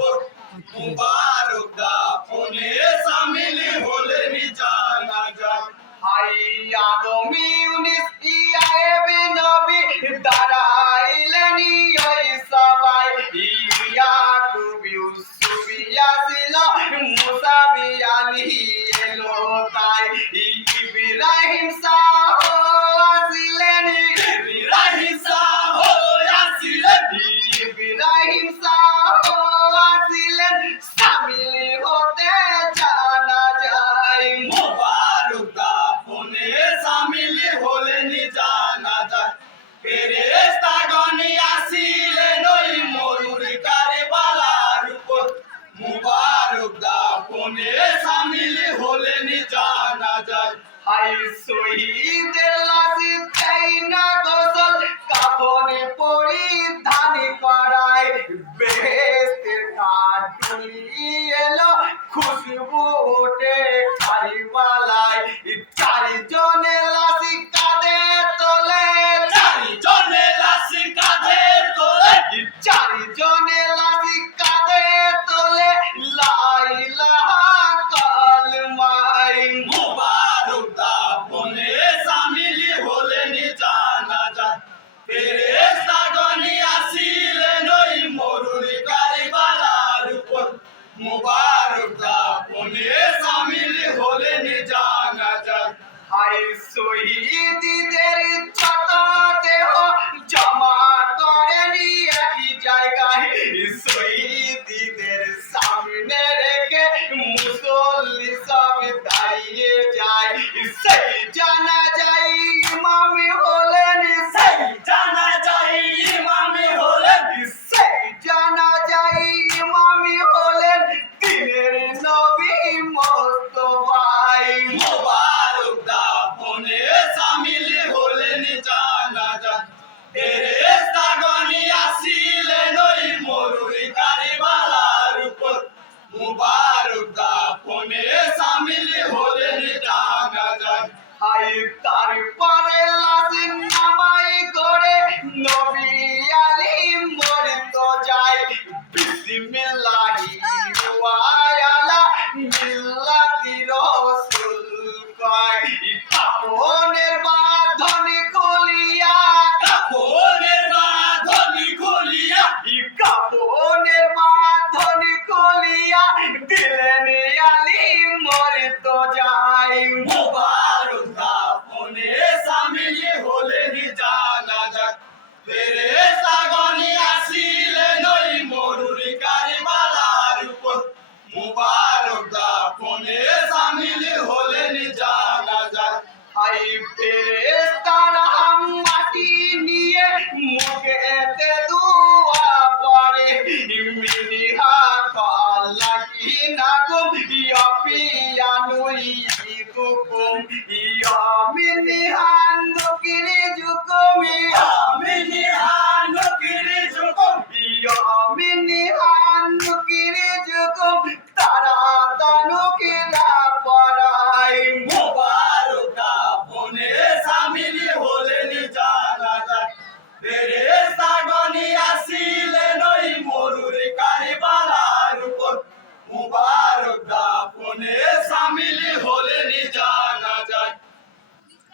উপর শহীদের না গোসল কাপড়ে পরিধান করায়। বেহেস্তের কাঠ এলো খুশবু ওঠে খাইবার আয় শহীদদের Cocoon. E